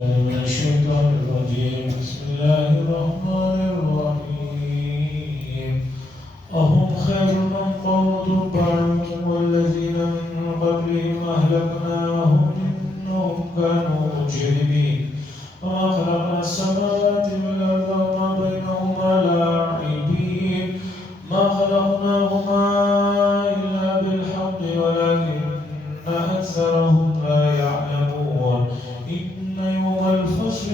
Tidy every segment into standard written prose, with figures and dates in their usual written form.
من الشيطان الرجيم بسم الله الرحمن الرحيم أهم خير من قوم تبع والذين من قبلهم أهلكناهم إنهم كانوا مجرمين وما خلقنا السماوات والأرض وما بينهما لاعبين ما خلقناهما إلا بالحق ولكن أكثرهم لا يعلمون إن يوم الفصل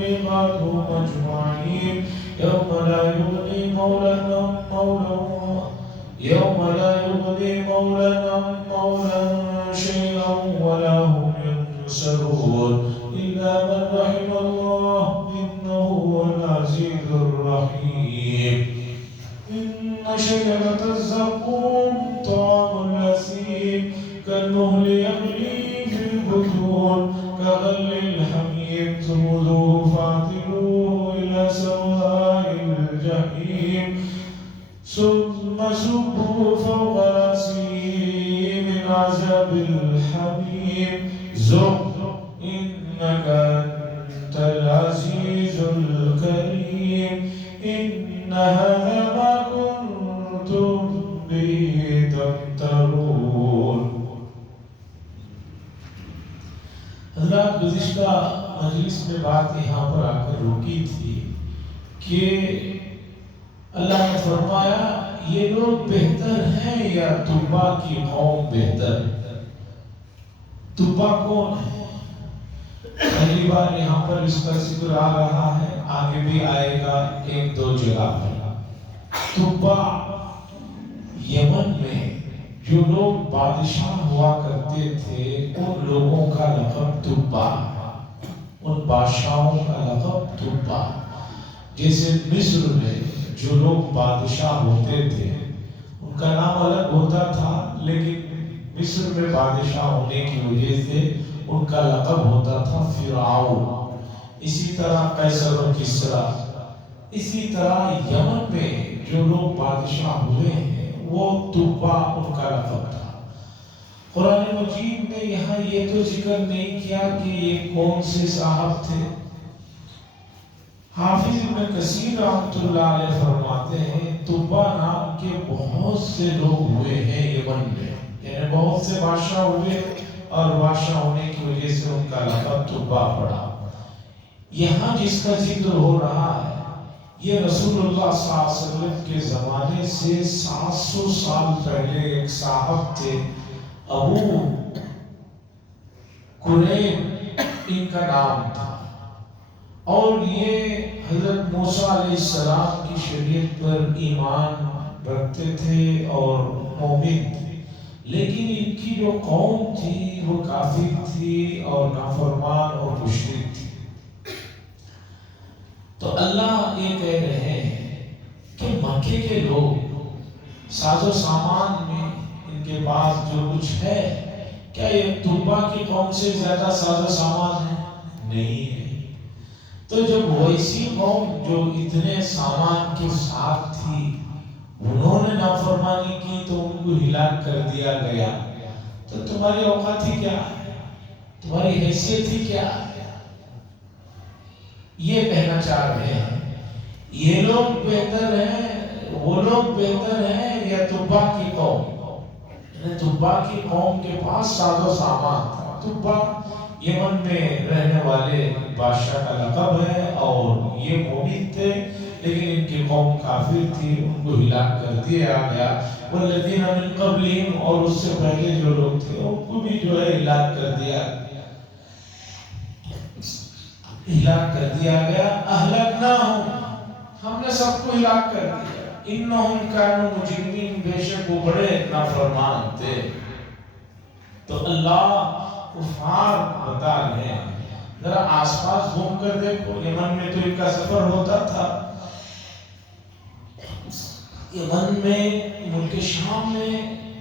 ميقاتهم أجمعين يوم لا يغني مولى عن مولى شيئا ولا هم ينصرون إلا من رحم الله إنه هو العزيز الرحيم إن شجرة الزقوم طعام الأثيم كالمهل يغلي في البطون كغل الحميم خذوه فاعتلوه إلى سواء الجحيم ثم صبوا فوق رأسه من عذاب الحميم ذق إنك أنت العزيز الكريم إن هذا ما كنتم به تمترون. حضرات گزشتہ مجلس میں بات یہاں پر آ کر رکی تھی کہ اللہ نے فرمایا یہ لوگ بہتر ہیں یا تبا کی قوم بہتر؟ تبا کون ہے؟ پہلی بار یہاں پر اس کا ذکر آ رہا ہے، آگے بھی آئے گا ایک دو جگہ پر. تبا یمن میں جو لوگ بادشاہ ہوا کرتے تھے ان لوگوں کا لقب تبا، ان بادشاہوں کا لقب تبا. جیسے مصر میں جو لوگ بادشاہ ہوتے تھے ان کا نام الگ ہوتا تھا، لیکن مصر میں بادشاہ ہونے کی وجہ سے ان کا لقب ہوتا تھا فرعون. اسی طرح قیصر و کسریٰ. اسی طرح یمن میں جو لوگ بادشاہ ہوئے ہیں وہ تبا ان کا لقب تھا. قرآن مجید نے یہاں یہ تو ذکر نہیں کیا کہ یہ کون سے صاحب تھے. حافظ ابن کثیر رحمۃ اللہ علیہ فرماتے ہیں تبا نام کے بہت سے لوگ ہوئے ہیں یمن میں، یعنی بہت سے بادشاہ ہوئے اور بادشاہ ہونے کی وجہ سے ان کا لقب تبا پڑا. یہاں جس کا ذکر ہو رہا ہے یہ رسول اللہ صلی اللہ علیہ وسلم کے زمانے سے 700 سال پہلے ایک صاحب تھے، ابو قریب ان کا نام تھا، اور یہ حضرت موسیٰ علیہ السلام کی شریعت پر ایمان رکھتے تھے اور مومن تھے، لیکن ان کی جو قوم تھی وہ کافر تھی اور نافرمان اور مشرک تھی. تو اللہ یہ کہہ رہے ہیں کہ مکے کے لوگ ساز و سامان میں ان کے پاس جو کچھ ہے، کیا یہ تبا کی قوم سے زیادہ ساز و سامان ہے؟ نہیں ہے. تو جب ویسی قوم جو اتنے سامان کے ساتھ تھی انہوں نے نافرمانی کی تو ان کو ہلاک کر دیا گیا، تو تمہاری اوقات ہی کیا ہے؟ تمہاری حیثیت ہی کیا ہے؟ یہ کہنا چاہ رہے ہیں یہ لوگ بہتر ہیں، وہ لوگ بہتر ہیں یا تبا کی قوم؟ تبا کی قوم کے پاس ساز و سامان تھا. تبا یمن میں رہنے والے بادشاہ کا لقب ہے اور یہ مومن تھے لیکن ان کی قوم کافر تھی، ان کو ہلاک کر دیا گیا. والذین من قبلہم، اور اس سے پہلے جو لوگ تھے ان کو بھی جو ہے ہلاک کر دیا گیا. اہلکناہم، ہم نے سب کو ہلاک کر دیا. انہم کانوا مجرمین، بے شک وہ بڑے نافرمان تھے. تو اللہ کفار بتا رہے ہیں ذرا آس پاس گھوم کر دیکھو. یمن میں تو ان کا سفر ہوتا تھا، یمن میں ملک شام میں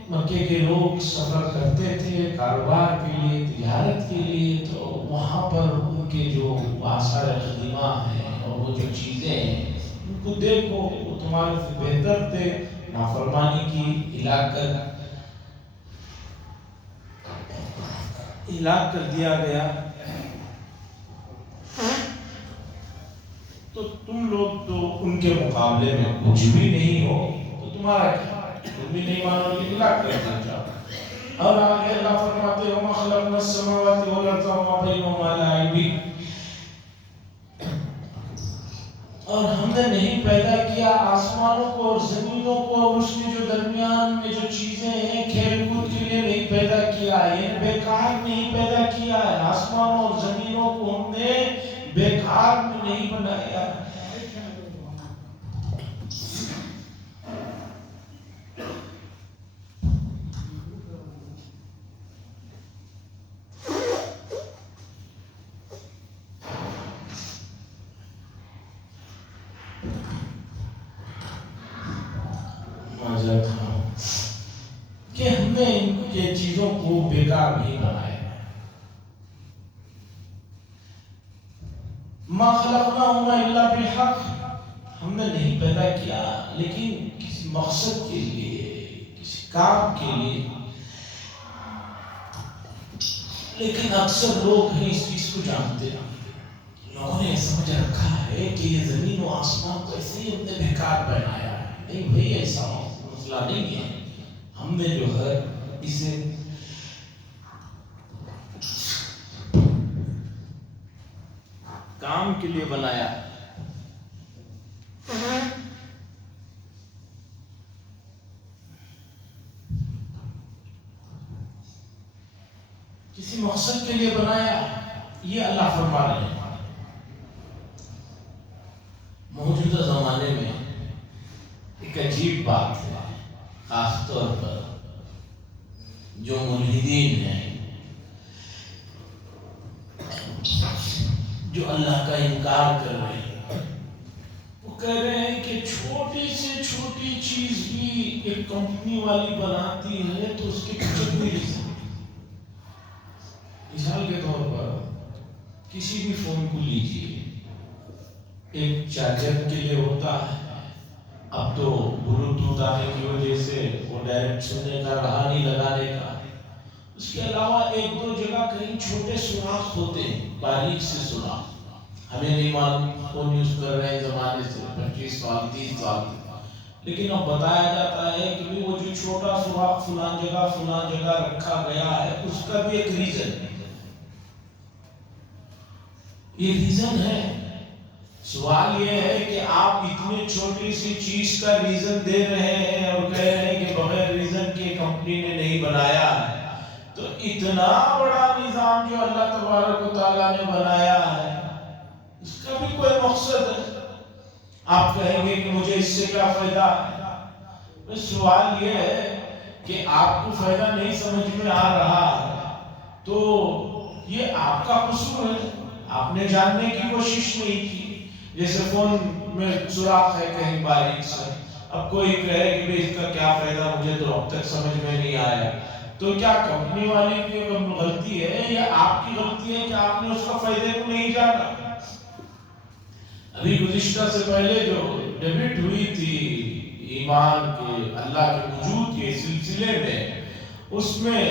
مکے کے لوگ سفر کرتے تھے کاروبار کے لیے، تجارت کے لیے. تو وہاں پر ان کے جو آثار قدیمہ ہیں اور وہ جو چیزیں ہیں ان کو دیکھو، وہ تمہارے سے بہتر تھے، نافرمانی کی، ہلاک کر ہلاک کر دیا گیا تو تم لوگ تو ان کے مقابلے میں کچھ بھی نہیں ہو، تو تمہارا کیا؟ تم بھی نہیں مانو گے، ہلاک کر دیا جاؤ۔ اور آگے اللہ فرماتے ہیں وَمَا خَلَقْنَا السَّمَاوَاتِ وَالْأَرْضَ وَمَا بَيْنَهُمَا لَاعِبِينَ، اور ہم نے نہیں پیدا کیا آسمانوں کو اور زمینوں کو اور اس کے جو درمیان میں جو چیزیں ہیں کھیل کود کے لیے نہیں پیدا کیا ہے، یہ بیکار نہیں پیدا کیا ہے۔ آسمانوں اور زمینوں کو ہم نے بیکار میں نہیں بنایا۔ کہ ہم نے ان چیزوں کو بیکار نہیں بنایا۔ ما خلقناہما الا بالحق، ہم نے نہیں پیدا کیا لیکن کسی مقصد کے لیے، کسی کام کے لیے۔ لیکن اکثر لوگ ہیں اس چیز کو جانتے ہیں، لوگوں نے سمجھ رکھا ہے کہ یہ زمین و آسمان کو ایسے ہی ہم نے بیکار بنایا ہے۔ نہیں بھائی، ایسا مسئلہ نہیں ہے۔ ہم نے جو ہے اسے کام کے لیے بنایا۔ کسی مقصد کے لیے بنایا، یہ اللہ فرما رہے ہیں۔ موجودہ زمانے میں ایک عجیب بات ہے، خاص طور پر جو ملحدین ہیں، جو اللہ کا انکار کر رہے ہیں، وہ کہہ رہے ہیں کہ چھوٹی سے چھوٹی چیز بھی ایک کمپنی والی بناتی ہے تو اس کے پیچھے کوئی ریزن۔ مثال کے طور پر کسی بھی فون کو لیجیے، ایک چارجر کے لیے ہوتا ہے، اب تو بلوٹوتھ آنے کی وجہ سے وہ ڈائریکٹ سننے کا رہا نہیں لگانے کا۔ اس کے علاوہ ایک دو جگہ کہیں چھوٹے سوراخ ہوتے ہیں، باریک سے سوراخ، ہمیں نہیں معلوم کون یوز کر رہے ہیں زمانے سے 25 سال 30 سال، لیکن اب بتایا جاتا ہے کہ وہ جو چھوٹا سوراخ فلان جگہ رکھا گیا ہے، اس کا بھی ایک ریزن ہے۔ یہ ریزن ہے۔ سوال یہ ہے کہ آپ اتنے چھوٹی سی چیز کا ریزن دے رہے ہیں اور کہہ رہے ہیں کہ بغیر ریزن کے کمپنی نے نہیں بنایا ہے، تو اتنا بڑا نظام جو اللہ تبارک و تعالیٰ نے بنایا ہے، اس کا بھی کوئی مقصد ہے۔ آپ کہیں گے کہ مجھے اس سے کیا فائدہ ہے؟ سوال یہ ہے کہ آپ کو فائدہ نہیں سمجھ میں آ رہا ہے تو یہ آپ کا قصور ہے، آپ نے جاننے کی کوشش نہیں کی۔ جیسے فون میں سوراخ ہے کہیں باریک سے، اب کوئی کہے کہ اس کا کیا فائدہ، مجھے تو اب تک سمجھ میں نہیں آیا، تو کیا کمپنی والی کی غلطی ہے یا آپ کی غلطی ہے کہ آپ نے اس کا فائدے کو نہیں جانا؟ ابھی گزشتہ سے پہلے جو ڈیبٹ ہوئی تھی ایمان کے، اللہ کے وجود کے سلسلے میں، اس میں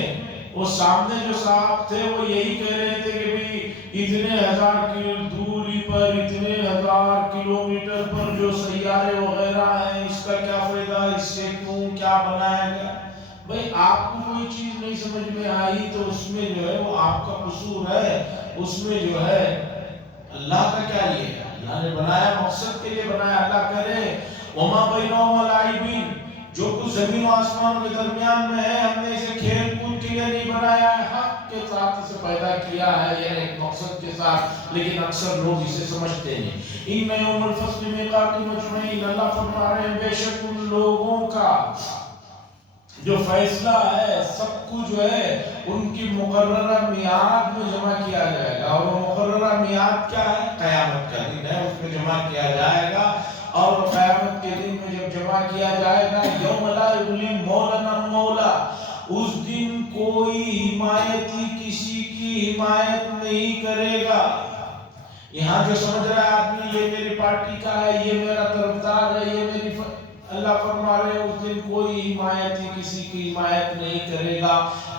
وہ سامنے جو صاحب تھے وہ یہی کہہ رہے تھے کہ بھی اتنے ہزار کی دوری پر، اتنے ہزار کلومیٹر پر جو سیارے وغیرہ ہیں، اس کا کیا فائدہ، اس سے کیوں کیا بنایا گیا؟ بھئی آپ کو کوئی چیز نہیں سمجھ میں آئی تو اس میں جو ہے وہ آپ کا قصور ہے، اس میں جو ہے اللہ کا کیا یہ ہے؟ اللہ نے بنایا مقصد کے لیے بنایا۔ اللہ کہہ رہے وَمَا بَيْنَهُمَا لَاعِبِينَ، جو کچھ زمین و آسمان کے درمیان میں ہے، ہم نے اسے کھیل کود کے لیے نہیں بنایا ہے، حق کے ساتھ اسے پیدا کیا ہے، یعنی ایک مقصد کے ساتھ، لیکن اکثر لوگ اسے سمجھتے ہیں۔ اِنَّ يَوْمَ الْفَصْلِ مِيقَاتُهُمْ أَجْمَعِينَ، اللہ فرما رہے ہیں بے شک ان لوگوں کا جو فیصلہ ہے سب کو جو ہے ان کی مقررہ میعاد میں جمع کیا جائے گا، اور وہ مقررہ میعاد کیا ہے؟ قیامت کا دن ہے، اس میں جمع کیا جائے گا۔ اور قیامت کے دن میں جب جمع کیا جائے گا، یوم لا یظلم مولا مولا، اس دن کوئی حمایتی کسی کی حمایت نہیں کرے گا۔ یہاں جو سمجھ رہا ہے آدمی یہ میری پارٹی کا ہے، یہ میرا طرفدار ہے، یہ میری اللہ فرما رہے ہیں اس دن کوئی حمایتی کسی کی حمایت نہیں کرے گا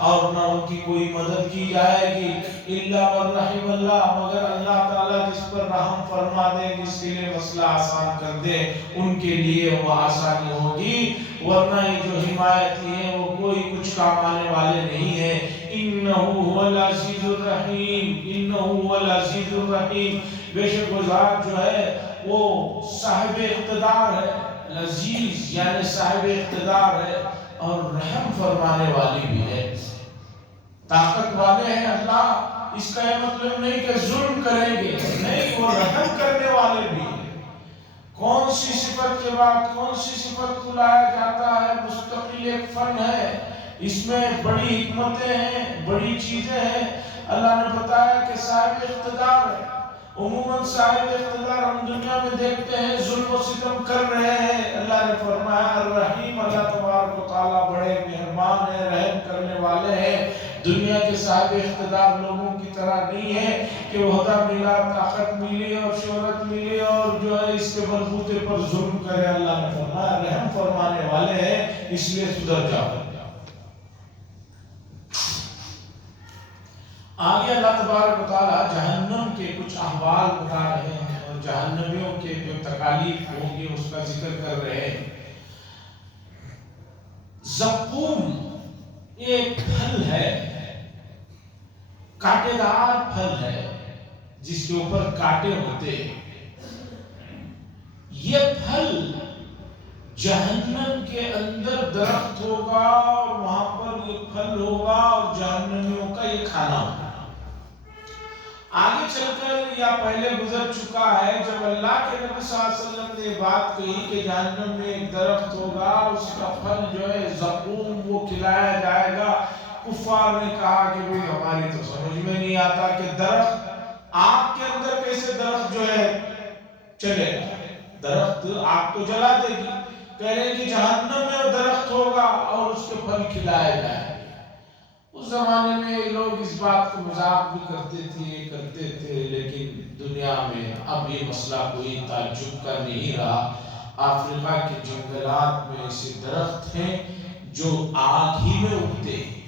اور نہ ان کی کوئی مدد کی جائے گی الا من رحم اللہ، مگر اللہ تعالیٰ جس پر رحم فرما دے، جس کے لیے مسئلہ آسان کر دے، ان کے لیے وہ آسانی ہوگی، ورنہ یہ جو حمایتی ہیں وہ کوئی کچھ کام آنے والے نہیں ہیں۔ انہو هو العزیز الرحیم، انہو هو العزیز الرحیم، بے شک وہ ذات جو ہے وہ صاحب اقتدار ہے، لذیذ یعنی صاحب اقتدار ہے اور رحم فرمانے والی بھی ہے، طاقت والے ہیں اللہ۔ اس کا یہ مطلب نہیں کہ ظلم کریں گے، نہیں، وہ رحم کرنے والے بھی ہیں۔ کون سی صفت کے بعد کون سی صفت کو لایا جاتا ہے، مستقل ایک فن ہے، اس میں بڑی حکمتیں ہیں، بڑی چیزیں ہیں۔ اللہ نے بتایا کہ صاحب اقتدار ہے۔ عموماً صاحب اقتدار ہم دنیا میں دیکھتے ہیں ظلم و ستم کر رہے ہیں، اللہ نے فرمایا الرحیم، اللہ تبارک و تعالیٰ بڑے مہربان ہیں، رحم کرنے والے ہیں۔ دنیا کے صاحب اقتدار لوگوں کی طرح نہیں ہے کہ عہدہ ملا، طاقت ملی اور شہرت ملی اور جو ہے اس کے بلبوتے پر ظلم کرے۔ اللہ نے فرمایا رحم فرمانے والے ہیں، اس لیے سدھر جاؤ۔ آگے اللہ تبارک و تعالیٰ جہنم کے کچھ احوال بتا رہے ہیں اور جہنمیوں کے جو تکالیف ہوں گے اس کا ذکر کر رہے ہیں۔ زقوم ایک پھل ہے، کانٹے دار پھل ہے جس کے اوپر کانٹے ہوتے ہیں۔ یہ پھل جہنم کے اندر درخت ہوگا اور وہاں پر یہ پھل ہوگا اور جہنمیوں کا یہ کھانا ہوگا۔ آگے چل کر یا پہلے گزر چکا ہے جب اللہ کے نبی صلی اللہ علیہ وسلم نے بات کہی کہ جہنم میں ایک درخت ہوگا، اس کا پھل جو ہے زقوم وہ کھلایا جائے گا۔ کفار نے کہا کہ بھئی ہماری تو سمجھ میں نہیں آتا کہ درخت آگ کے اندر کیسے درخت جو ہے چلے گا، درخت آگ تو جلا دے گی، کہہ رہے ہیں کہ جہنم میں درخت ہوگا اور اس کے پھل کھلائے جائیں گے۔ اس زمانے میں لوگ اس بات کو مذاق بھی کرتے تھے، لیکن دنیا میں اب یہ مسئلہ کوئی تعجب کا نہیں رہا۔ افریقہ کے جنگلات میں ایسے درخت ہیں جو آگ ہی میں اگتے ہیں،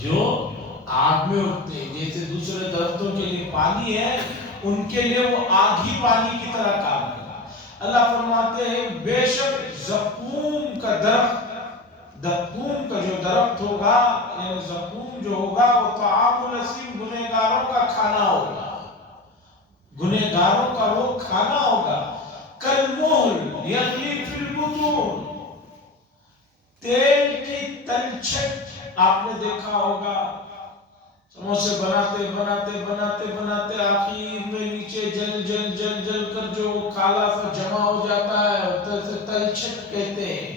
جو آگ میں اگتے ہیں، جیسے دوسرے درختوں کے لیے پانی ہے ان کے لیے وہ آگ ہی پانی کی طرح کام کرتا ہے۔ اللہ فرماتے ہیں بے شک زقوم کا درخت، زقوم کا جو درخت ہوگا یعنی زقوم جو ہوگا وہ طعام الاسیم، گنہگاروں کا کھانا ہوگا، گنہگاروں کا وہ کھانا ہوگا۔ کالمہل یغلی فی البطون، تیل کی تلچھٹ آپ نے دیکھا ہوگا، سموسے بناتے آخر میں نیچے جل کر جو کالا سا جمع ہو جاتا ہے اور تلچھٹ کہتے ہیں۔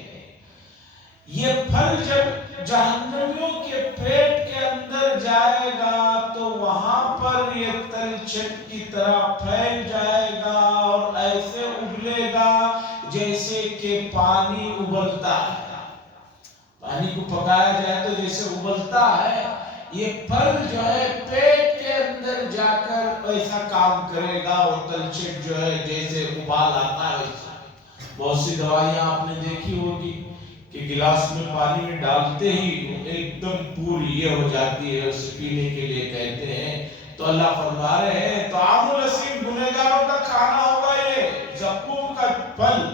یہ پھل جب جہنمیوں کے پیٹ کے اندر جائے گا تو وہاں پر یہ تلچھٹ کی طرح پھیل جائے گا اور ایسے ابلے گا جیسے کہ پانی ابلتا ہے، پانی کو پکایا جائے تو جیسے ابلتا ہے، یہ پھل جو ہے پیٹ کے اندر جا کر ایسا کام کرے گا، اور تلچھٹ جو ہے جیسے ابال آتا ہے۔ بہت سی دوائیاں آپ نے دیکھی ہوگی کہ گلاس میں پانی میں ڈالتے ہی ایک دم پوری یہ ہو جاتی ہے، اسے پینے کے لیے کہتے ہیں۔ تو اللہ فرما رہے ہیں طعام الاسیم، گنہگاروں کا کھانا ہوگا یہ زقوم کا پھل۔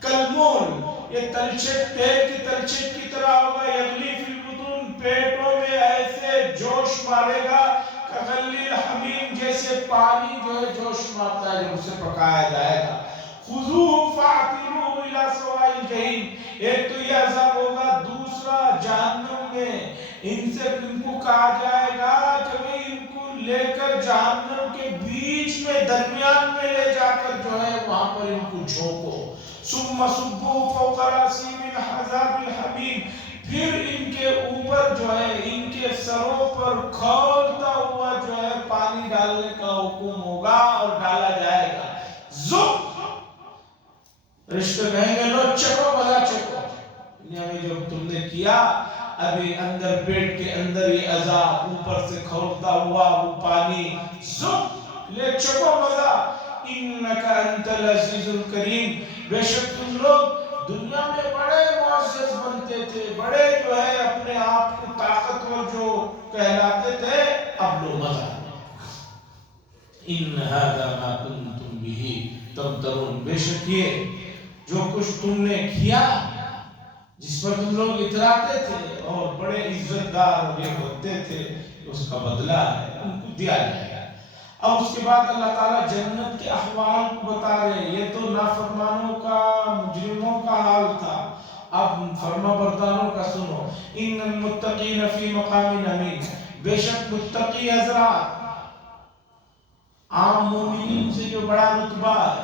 کالمہل، یہ تلچھٹ تیل کی تلچھٹ کی طرح ہوگا، یغلی فی البطون، پیٹوں میں ایسے جوش مارے گا، کغلی الحمیم، جیسے پانی جو ہے جوش مارتا ہے جب اسے پکایا جائے گا۔ خذوہ فاعتلوہ الی سواء الجحیم، ایک تو یہ عذاب ہوگا، دوسرا جہنم میں ان کو کہا جائے گا کہ بھئی ان کو لے کر جہنم کے بیچ میں درمیان میں لے جا کر جو ہے وہاں پر ان کو جھونکو۔ ثم صبوا فوق رأسهم من عذاب الحمیم، پھر ان کے اوپر جو ہے ان کے سروں پر کھولتا ہوا جو ہے پانی ڈالنے کا حکم ہوگا اور ڈالا جائے گا۔ ذوق، رشتے کہیں گے لو چکو بلا چکو، دنیا میں جو تم نے کیا، ابھی اندر پیٹ کے اندر یہ عذاب، اوپر سے کھولتا ہوا وہ پانی، ذوق لے چکو مزہ، انکا انت العزیز الکریم، بے شک تم لوگ دنیا میں بڑے معزز بنتے تھے، بڑے جو ہے اپنے آپ کو طاقتور جو کہلاتے تھے، اب لو مزہ ان هذا ما کنتم به تمترون، بے شک یہ جو کچھ تم نے کیا جس پر تم لوگ اتراتے تھے اور بڑے عزت دار ہوتے تھے، اس کا بدلہ ہے، ان کو دیا جائے گا۔ اب اس کے بعد اللہ تعالیٰ جنت کے احوال کو بتا رہے ہیں، یہ تو نافرمانوں کا، مجرموں کا حال تھا، اب فرما برداروں کا سنو۔ ان المتقین فی مقام امین، بے شک متقی حضرات عام مومنین سے جو بڑا رتبہ ہے،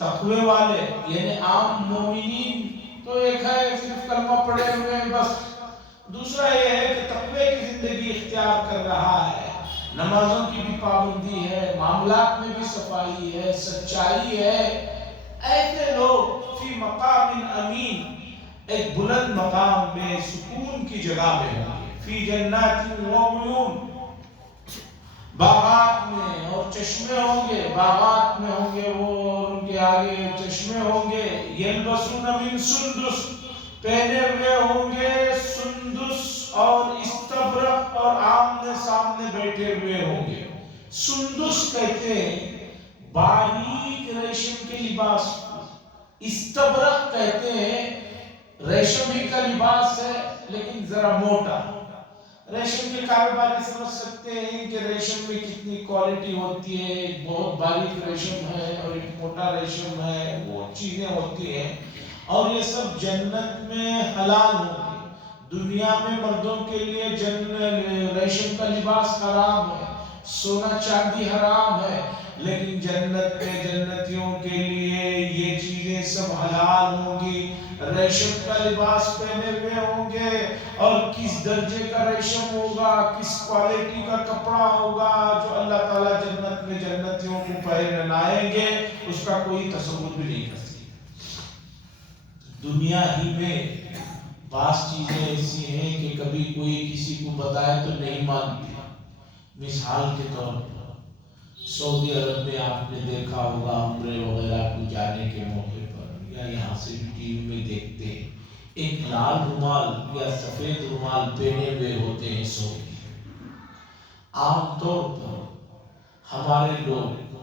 تقوی والے یعنی عام مومنین تو ایک ہے صرف کلمہ پڑھے ہوئے بس، دوسرا یہ ہے کہ تقوی کی زندگی اختیار کر رہا ہے، نمازوں کی بھی پابندی ہے، معاملات میں بھی صفائی ہے، سچائی ہے، ایسے لوگ فی مقام امین، ایک بلند مقام میں، سکون کی جگہ میں ہوں گے، فی جنات و عیون، باغات میں اور چشمے ہوں گے، باغات میں ہوں گے وہ اور ان کے آگے چشمے ہوں گے، یلبسون من سندس، پہنے ہوئے ہوں گے سندس اور استبرق، اور آمنے سامنے بیٹھے ہوئے ہوں گے۔ سندس کہتے ہیں باریک ریشم کے لباس، استبرق کہتے ہیں ریشم ہی کا لباس ہے لیکن ذرا موٹا۔ ریشم کے کاروباری سمجھ سکتے ہیں کہ ریشم میں کتنی کوالٹی ہوتی ہے، ایک بہت باریک ریشم ہے اور ایک موٹا ریشم ہے، وہ چیزیں ہوتی ہیں، اور یہ سب جنت میں حلال ہوگی۔ دنیا میں مردوں کے لیے ریشم کا لباس حرام ہے، سونا چاندی حرام ہے، لیکن جنت میں جنتیوں کے لیے یہ چیزیں سب حلال ہوں گی۔ ریشم کا لباس پہنے ہوئے ہوں گے، اور کس درجے کا ریشم ہوگا، کس کوالٹی کا کپڑا ہوگا جو اللہ تعالیٰ جنت میں جنتیوں کو پہنے لائیں گے، اس کا کوئی تصور بھی نہیں کر سکتا۔ دنیا ہی میں بعض چیزیں ایسی ہیں کہ کبھی کوئی کسی کو بتائے تو نہیں مانتی۔ مثال کے طور پر سعودی عرب میں آپ نے دیکھا ہوگا عمرے وغیرہ کو جانے کے موقع پر، یا یہاں سے بھی ٹی وی میں دیکھتے ہیں، ایک لال رومال یا سفید رومال پہنے ہوئے ہوتے ہیں سعودی۔ عام طور پر ہمارے لوگ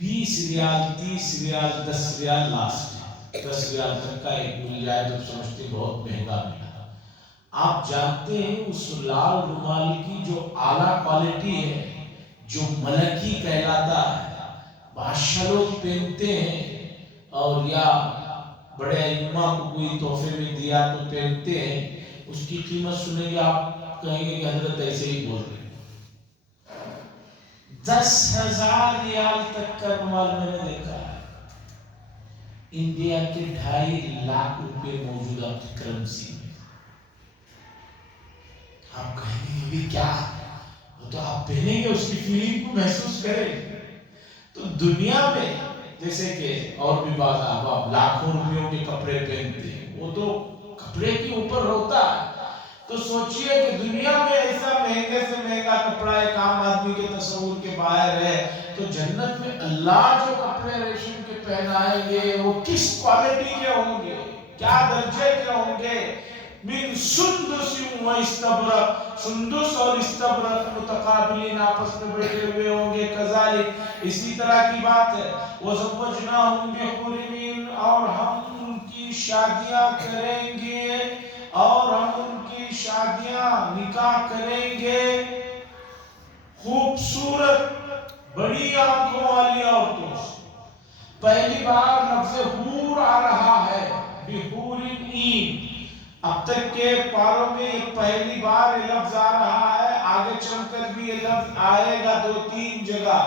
20 ریال 30 ریال 10 ریال لاسٹ ہے، 10 ریال تک کا ایک مل جائے تو سمجھتے بہت مہنگا ملا۔ آپ جانتے ہیں اس لال رومال کی جو اعلیٰ کوالٹی ہے، جو ملکی کہلاتا ہے، بادشاہ لوگ پہنتے ہیں، اور یا بڑے ائمہ کو کوئی تحفے میں دیا تو پہنتے ہیں، اس کی قیمت سنیں گے آپ کہیں گے کہ حضرت ایسے ہی بول رہے ہیں۔ 10,000 ریال تک کا رومال میں نے دیکھا ہے۔ انڈیا کے 2.5 لاکھ روپے موجودہ کرنسی میں۔ آپ کہیں گے یہ بھی کیا ہے؟ وہ تو آپ پہنیں گے، اس کی فیلنگ کو محسوس کریں۔ تو دنیا میں جیسے کہ اور بھی بعض آپ لاکھوں روپیوں کے کپڑے پہنتے ہیں، وہ تو کپڑے کے اوپر ہوتا ہے۔ تو سوچئے کہ دنیا میں ایسا مہنگے سے مہنگا کپڑا ایک عام آدمی کے تصور کے باہر ہے، تو جنت میں اللہ جو کپڑے ریشم کے پہنائیں گے وہ کس کوالٹی کے ہوں گے، کیا درجے کے ہوں گے۔ من سندس و استبرق، سندس اور استبرق متقابلین آپس میں بیٹھے ہوئے ہوں گے۔ کذالک، اسی طرح کی بات ہے، وَزَوَّجْنَاهُمْ بِحُورٍ عِینٍ، اور ہم ان کی شادیاں کریں گے، اور ہم ان کی شادیاں نکاح کریں گے خوبصورت بڑی آنکھوں والی عورتوں سے۔ پہلی بار لفظ حور آ رہا ہے، بحور عین، اب تک کے پاروں میں پہلی بار یہ لفظ آ رہا ہے، آگے چل کر بھی یہ لفظ آئے گا 2-3 جگہ۔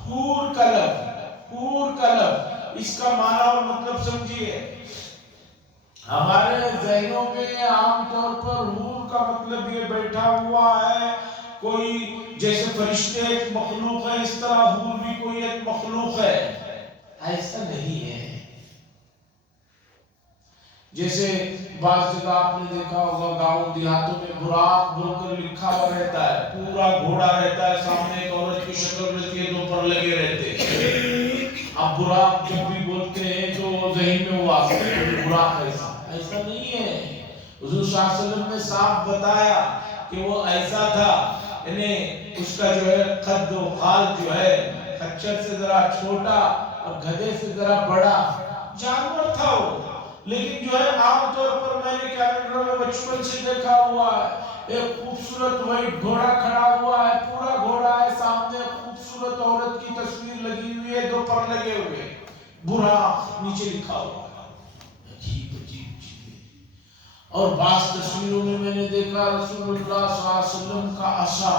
حور کا لفظ، حور کا لفظ، اس کا معنی اور مطلب سمجھیے۔ ہمارے ذہنوں میں عام طور پر حور کا مطلب یہ بیٹھا ہوا ہے، کوئی جیسے فرشتے ایک مخلوق ہے اس طرح حور بھی کوئی ایک مخلوق ہے، ایسا نہیں ہے۔ جیسے بعض جگہ آپ نے دیکھا ہوگا گاؤں دیہاتوں میں براق بول کر لکھا ہوا رہتا ہے، پورا گھوڑا رہتا ہے، سامنے ایک عورت کی شکل رہتی ہے، دو پر لگے رہتے ہیں۔ اب براق جب بھی بولتے ذہن میں وہ آتا ہے کہ براق ایسا نہیں ہے۔ حضور صلی اللہ علیہ وسلم نے صاف بتایا کہ وہ ایسا تھا، یعنی اس کا جو ہے قد و خال جو ہے خچر سے ذرا چھوٹا اور گدھے سے ذرا بڑا جانور تھا وہ، لیکن جو ہے عام طور پر میں نے کیلنڈر میں بچپن سے دیکھا ہوا ہے، ایک خوبصورت وائٹ گھوڑا کھڑا ہوا ہے، پورا گھوڑا ہے، سامنے خوبصورت عورت کی تصویر لگی ہوئی ہے، دو پر لگے ہوئے، براق نیچے لکھا ہوا ہے۔ عجیب عجیب چیزیں۔ اور بعض تصویروں میں نے دیکھا رسول اللہ صلی اللہ علیہ وسلم کا عصا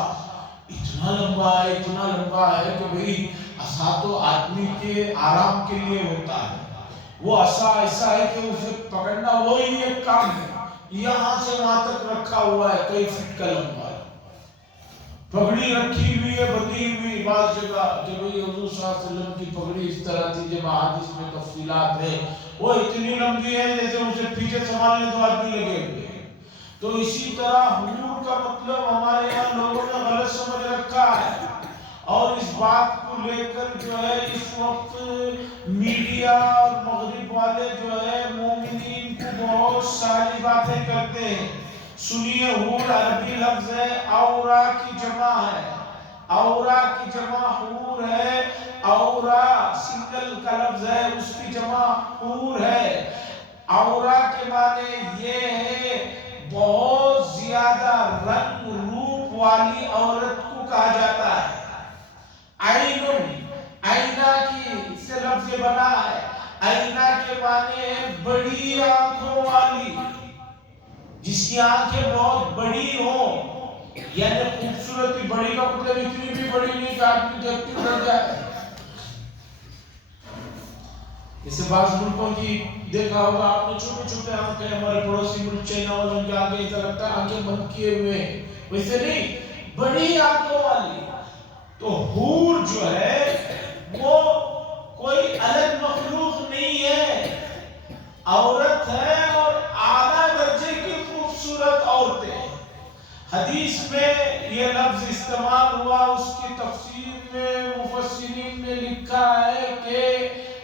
اتنا لمبا ہے کہ بھئی عصا تو آدمی کے آرام کے لیے ہوتا ہے، وہ عصا ایسا ہے کہ اسے پکڑنا وہی ایک کام ہے، یہاں سے وہاں تک رکھا ہوا ہے، کئی فٹ کا لمبا ہے، پگڑی رکھی ہوئی ہے، بندھی ہوئی بعض جگہ کہ بھئی حضور صلی اللہ علیہ وسلم کی پگڑی اس طرح تھی، جب حدیث میں تفصیلات ہیں وہ اتنی لمبی ہے جیسے اسے پیچھے سنبھالنے دو آدمی لگے ہوئے ہیں۔ تو اسی طرح حضور کا مطلب ہمارے یہاں لوگوں نے غلط سمجھ رکھا ہے، اور اس بات کو لے کر جو ہے اس وقت میڈیا اور مغرب والے جو ہے مومنین کو بہت ساری باتیں کرتے ہیں۔ سنیے، حور عربی لفظ ہے، اورا کی جمع ہے، اورا کی جمع حور ہے، اورا سنگل کا لفظ ہے، اس کی جمع حور ہے۔ اورا کے معنی یہ ہے بہت زیادہ رنگ روپ والی عورت کو کہا جاتا ہے۔ آئینہ کی سے لفظ بنا ہے، آئینہ کے معنی ہے بڑی آنکھوں والی، جس کی آنکھیں بہت بڑی ہوں، یعنی خوبصورتی بڑی کا مطلب اتنی بھی بڑی نہیں کہ آدمی دیکھتے ڈر جائے۔ جیسے بعض ملکوں کی دیکھا ہوگا آپ نے، چھوٹے چھوٹے آنکھیں، ہمارے پڑوسی ملک چائنا والوں کے آگے ایسا لگتا ہے آنکھیں بند کیے ہوئے ہیں، ویسے نہیں، بڑی آنکھوں والی۔ تو حور جو ہے وہ کوئی الگ مخلوق نہیں ہے، عورت ہے اور اعلیٰ درجے کی خوبصورت عورتیں۔ حدیث میں یہ لفظ استعمال ہوا، اس کی تفسیر میں مفسرین نے لکھا ہے کہ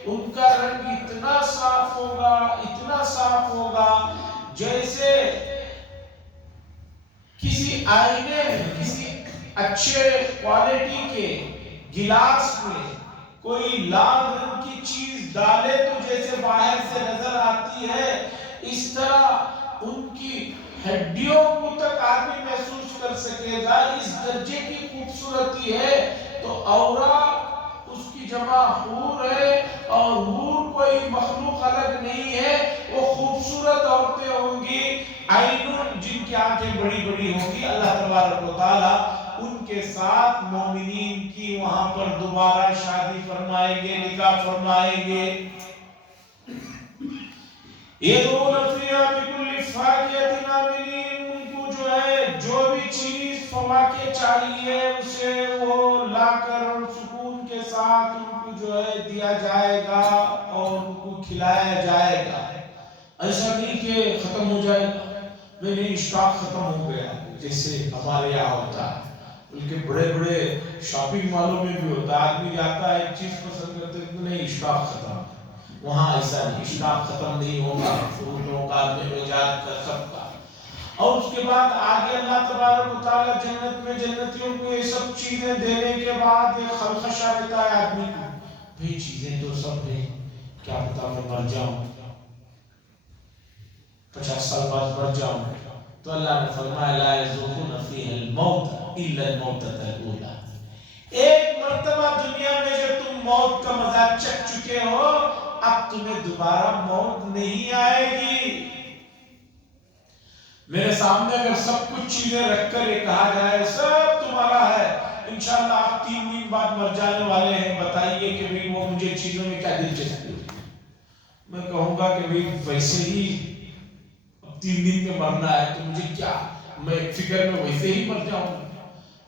ان کا رنگ اتنا صاف ہوگا جیسے کسی آئینے میں، کسی اچھے کوالٹی کے گلاس میں کوئی لال رنگ کی چیز ڈالے تو جیسے باہر سے نظر آتی ہے، اس طرح ان کی ہڈیوں کو تک آدمی محسوس کر سکے گا، اس درجے کی خوبصورتی ہے۔ تو اورا اس کی جمع حور ہے، اور حور کوئی مخلوق الگ نہیں ہے، وہ خوبصورت عورتیں ہوں گی، عینون جن کی آنکھیں بڑی بڑی ہوں گی۔ اللہ تبارک و تعالیٰ ان کے ساتھ مومنین کی وہاں پر دوبارہ شادی فرمائیں گے، نکاح فرمائیں گے۔ يدعون فيها بكل فاكهة آمنين، ان کو جو ہے جو بھی چیز فواکہ چاہیے اسے وہ لا کر سکون کے ساتھ ان کو جو ہے دیا جائے گا اور ان کو کھلایا جائے گا۔ ایسا نہیں کہ ختم ہو جائے گا، میری اشتاق ختم ہو گیا جیسے ہمارے یہاں ہوتا ہے، بلکہ بڑے بڑے شاپنگ مالوں میں بھی ہوتا ہے، آدمی جاتا ہے ایک چیز پسند کرتے ہیں، نہیں اشتاق ختم۔ وہاں ایسا نہیں، اشتاق ختم نہیں ہوگا، فروٹوں کا، مزاج کا، سب کا۔ اور اس کے بعد آگے اللہ تبارک و تعالیٰ جنت میں جنتیوں کو یہ سب چیزیں دینے کے بعد ایک خلخشہ دیتا ہے آدمی کو، بھئی چیزیں تو سب ہیں، کیا پتا میں مر جاؤں، 50 سال بعد مر جاؤں۔ تو اللہ نے فرمایا لا یذوقون فیہا الموت الا الموتۃ الاولی، ایک مرتبہ دنیا میں جب تم موت کا مزہ چکھ چکے ہو، اب تمہیں دوبارہ موت نہیں آئے گی۔ میرے سامنے اگر سب کچھ چیزیں رکھ کر یہ کہا جائے سب تمہارا ہے، انشاءاللہ آپ 3 دن بعد مر جانے والے ہیں، بتائیے کہ بھئی وہ مجھے چیزوں میں کیا دلچسپی ہے؟ میں کہوں گا کہ بھئی ویسے ہی 3 دن میں مرنا ہے تو مجھے کیا، میں فکر میں ویسے ہی مر جاؤں گا۔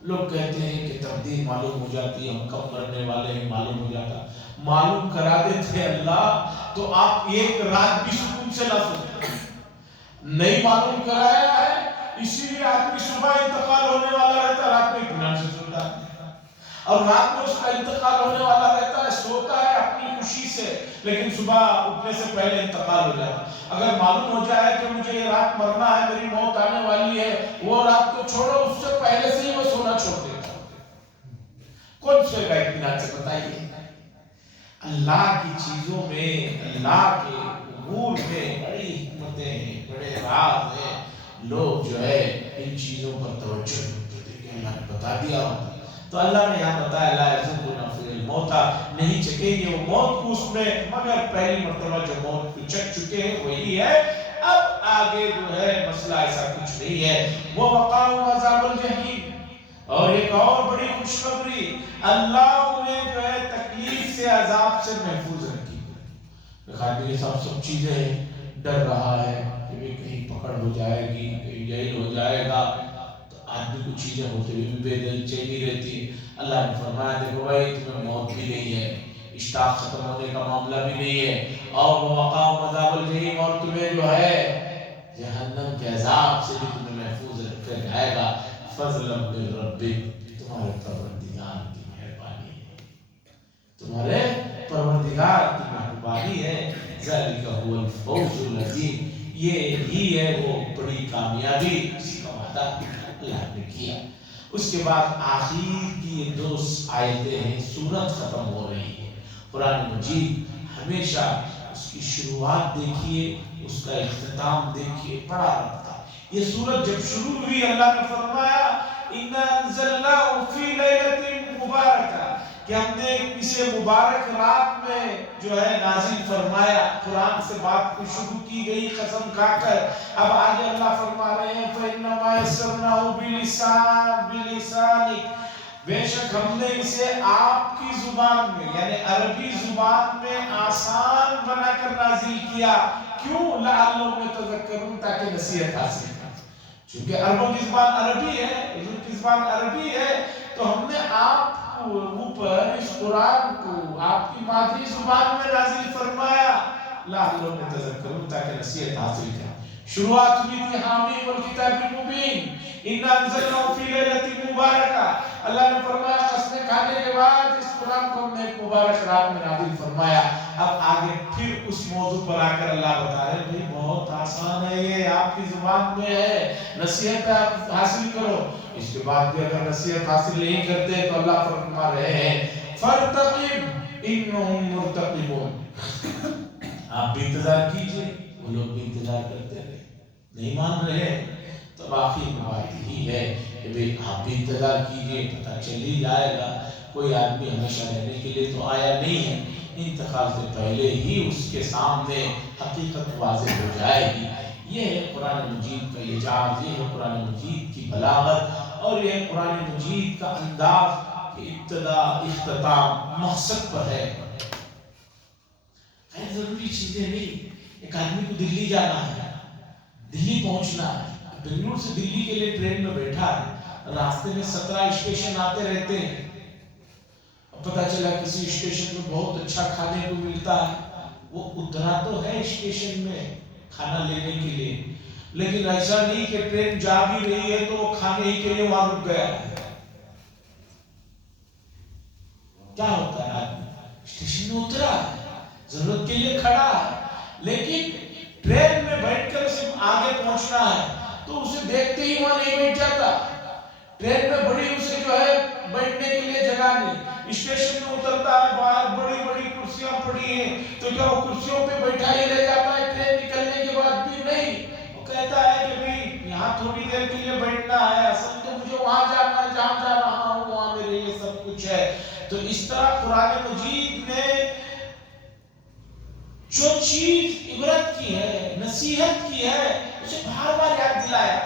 لوگ کہتے ہیں کہ تقدیر معلوم ہو جاتی ہے، ہم کب مرنے والے ہیں معلوم ہو جاتا، معلوم کرا دیتے اللہ تو آپ ایک رات بھی سکون سے نہ سوتے، نہیں معلوم کرایا ہے اسی لیے آدمی صبح انتقال ہونے والا رہتا ہے، رات میں اطمینان سے سوتا ہے، اور رات میں اس کا انتقال ہونے والا رہتا ہے، سوتا ہے اپنی خوشی سے، لیکن صبح اٹھنے سے پہلے انتقال ہو جائے. اگر معلوم ہو جائے کہ مجھے یہ رات مرنا ہے، میری موت آنے والی ہے، وہ رات کو چھوڑو، اس سے پہلے سے ہی وہ سونا چھوڑ دیتا. کون سوئے گا اطمینان سے؟ بتائیے. اللہ کی چیزوں میں، اللہ کے امور میں بڑی حکمتیں ہیں، بڑے راز ہیں. لوگ جو ہے ان چیزوں پر توجہ دیتے کہ اللہ نے بتا دیا ہوتا. تو اللہ نے یہاں بتایا لا یذوقون فیہ الموت، نہیں چکیں گے وہ موت کو اس میں، مگر پہلی مرتبہ جو موت کو چکھ چکے ہیں وہی ہے. اب آگے جو ہے مسئلہ ایسا کچھ نہیں ہے. وہ وقاہم عذاب الجحیم، اور ایک اور بڑی خوشخبری، اللہ انہیں جو ہے تکلیف سے، عذاب سے محفوظ رکھی. خالی یہ سب چیزیں ہیں، ڈر رہا ہے کہ بھی کہیں پکڑ ہو جائے گی، کہیں جیل ہو جائے گا، تو آدمی کو چیزیں ہوتے ہوئے بھی بے دل چینی رہتی ہے. اللہ نے فرمایا دیکھو بھائی تمہیں موت بھی نہیں ہے، اشتاق ختم ہونے کا معاملہ بھی نہیں ہے، اور وقاہم عذاب الجحیم، اور تمہیں جو ہے جہنم کے عذاب سے بھی تمہیں محفوظ رکھا جائے گا. فضلا من ربک، تمہارے پروردگار کی مہربانی ہے، تمہارے پروردگار کی مہربانی ہے. ذالک هو الفوز العظیم، یہ ہی ہے وہ بڑی کامیابی جس کا وعدہ اللہ نے کیا. اس کے بعد آخر کی یہ 2 آیتیں ہیں، سورت ختم ہو رہی ہے. قرآن مجید ہمیشہ اس کی شروعات دیکھیے، اس کا اختتام دیکھیے، بڑا ربط ہے. یہ سورت جب شروع ہوئی اللہ نے فرمایا اِنَّا أَنزَلْنَاهُ فِي لَيْلَةٍ مُبَارَكَةٍ، کہ ہم نے اسے مبارک رات میں جو ہے نازل فرمایا. قرآن سے بات کو شروع کی گئی قسم کھا کر. اب آگے اللہ فرما رہے ہیں فَإِنَّمَا يَسَّرْنَاهُ بِلِسَانِكَ، بے شک ہم نے اسے آپ کی زبان میں یعنی عربی زبان میں آسان بنا کر نازل کیا. کیوں؟ لعلہم یتذکرون، تاکہ نصیحت حاصل کریں. چونکہ عربوں کی زبان عربی ہے، حضور کی زبان عربی ہے، تو ہم نے آپ کو اوپر اس قرآن کو آپ کی مادری زبان میں نازل فرمایا لعلہم یتذکرون، تاکہ نصیحت حاصل کریں. شروعات ہوئی تھی حامیم والکتاب المبین، اِنَّا أَنزَلْنَاهُ فِي لَيْلَةٍ مُبَارَكَةٍ. اللہ نے فرمایا قسمیں کھانے کے بعد اس قرآن کو ہم نے ایک مبارک رات میں نازل فرمایا. اب آگے پھر اس موضوع پر آ کر اللہ بتا رہے ہیں بھئی بہت آسان ہے، یہ آپ کی زبان میں ہے، نصیحت آپ حاصل کرو. اس کے بعد بھی اگر نصیحت حاصل نہیں کرتے تو اللہ فرما رہے ہیں فَارْتَقِبْ إِنَّهُمْ مُرْتَقِبُونَ، آپ بھی انتظار کیجئے، وہ لوگ بھی انتظار کرتے رہے. نہیں مان رہے تو آخر میں بات یہی ہے کہ بھئی آپ بھی انتظار کیجئے، پتہ چل ہی جائے گا. کوئی آدمی ہمیشہ رہنے کے لیے تو آیا نہیں ہے، انتقال سے پہلے ہی اس کے سامنے حقیقت واضح ہو جائے گی. یہ ہے قرآن مجید کا اعجاز، یہ ہے قرآن مجید کی بلاغت، اور یہ ہے قرآن مجید کا انداز کہ ابتدا اختتام مقصد پر ہے. ہے ضروری چیزیں نہیں. ایک آدمی کو دلی جانا ہے، دلی پہنچنا ہے، بنگلور سے دلی کے لیے ٹرین میں بیٹھا ہے، راستے میں 17 اسٹیشن آتے رہتے ہیں. پتہ چلا کسی اسٹیشن میں بہت اچھا کھانے کو ملتا ہے، وہ اترا تو ہے اسٹیشن میں کھانا لینے کے لیے، لیکن ایسا نہیں کہ ٹرین جا بھی رہی ہے تو وہ کھانے ہی کے لیے وہاں رک گیا. کیا ہوتا ہے؟ آدمی اسٹیشن میں اترا ہے، ضرورت کے لیے کھڑا ہے، لیکن ٹرین میں بیٹھ کر اسے آگے پہنچنا ہے تو اسے دیکھتے ہی وہاں نہیں بیٹھ جاتا. ٹرین میں بڑی اسے جو ہے بیٹھنے کے لیے جگہ نہیں، اسٹیشن میں اترتا ہے، باہر بڑی بڑی کرسیاں پڑی ہیں، تو کیا وہ کرسیوں پہ بیٹھا ہی رہ جاتا ہے ٹرین نکلنے کے بعد بھی؟ نہیں، وہ کہتا ہے کہ بھئی یہاں تھوڑی دیر کے لیے بیٹھنا ہے، اصل تو مجھے وہاں جانا ہے جہاں جا رہا ہوں، وہاں میرے یہ سب کچھ ہے. تو اس طرح قرآن مجید نے جو چیز عبرت کی ہے، نصیحت کی ہے، اسے بار بار یاد دلایا.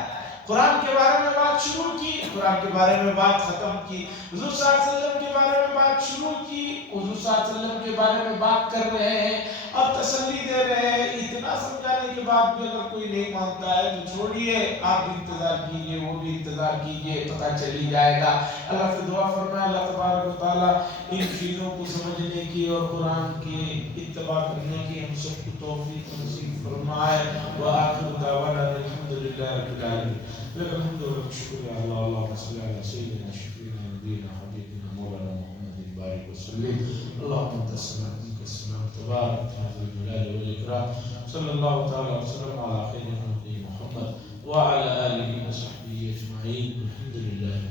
قرآن کے بارے میں بات شروع کی، قرآن کے بارے میں بات ختم کی. حضور صلی اللہ علیہ وسلم کے بارے میں بات شروع کی، حضور صلی اللہ علیہ وسلم کے بارے میں بات کر رہے ہیں، اب تسلی دے رہے ہیں. اتنا سمجھانے کے بعد بھی اگر کوئی نہیں مانتا ہے تو چھوڑیے، آپ بھی انتظار کیجئے، وہ بھی انتظار کیجئے، پتہ چل ہی جائے گا. اللہ سے دعا فرمائے اللہ تبارک و تعالیٰ ان چیزوں کو سمجھنے کی اور قرآن کی اتباع کرنے کی ہم سب کو توفیق نصیب فرمائے. وآخر دعوانا الحمدللہ رب العالمین. لك الحمد ولك الشكر يا الله. اللهم صل على سيدنا شفيعنا نبينا حبيبنا مولانا محمد بارك وسلم. اللهم انت السلام السلام تبارك يا ذو الجلال والإكرام. صلى الله تعالى وسلم على خير خلقه محمد وعلى آله وصحبه أجمعين. الحمد لله.